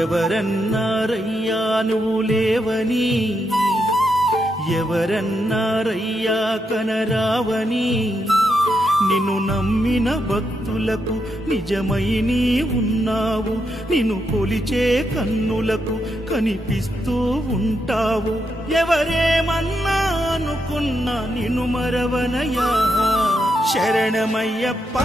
ఎవరన్నారయ్యా నువ్వు లేవని, ఎవరన్నారయ్యా కనరావని, నిన్ను నమ్మిన భక్తులకు నిజమై నీ ఉన్నావు, నిన్ను కొలిచే కన్నులకు కనిపిస్తూ ఉంటావు. ఎవరేమన్నా అనుకున్నా నిన్ను మరవనయ్యా, శరణమయ్యప్ప